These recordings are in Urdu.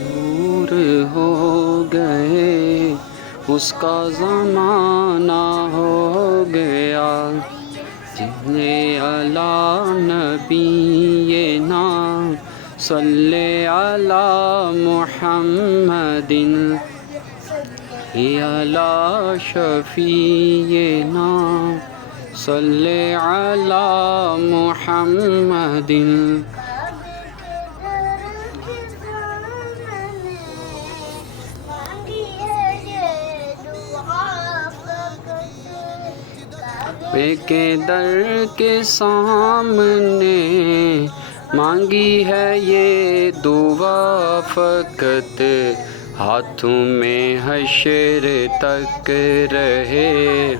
معذور ہو گئے، اس کا زمانہ ہو گیا، جنہیں علی نبینا صلی علی محمد علی شفیعنا صلی علی محمد. کے در کے سامنے مانگی ہے یہ دعا فقط، ہاتھوں میں حشر تک رہے،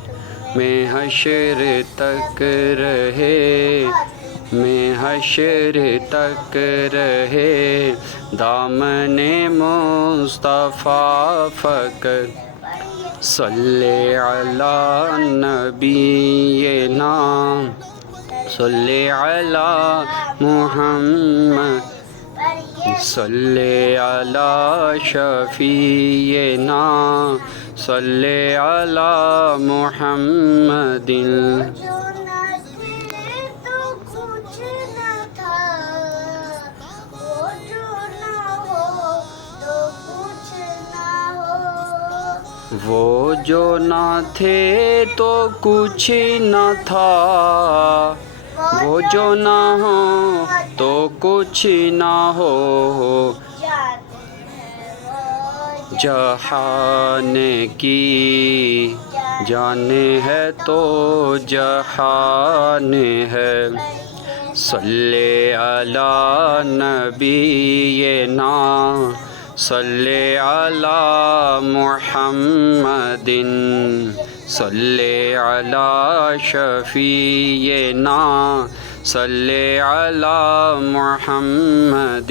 میں حشر تک رہے، میں حشر تک رہے، دامن مصطفیٰ فقط. صلی علی نبینا صلی علی محمد صلی علی شفیعنا صلی علی محمد. وہ جو نہ تھے تو کچھ نہ تھا، وہ جو نہ ہو تو کچھ نہ ہو، جہان کی جان ہے تو جہان ہے. صلی علی نبینا صلی علی محمد صلی علی شفیعنا صلی علی محمد.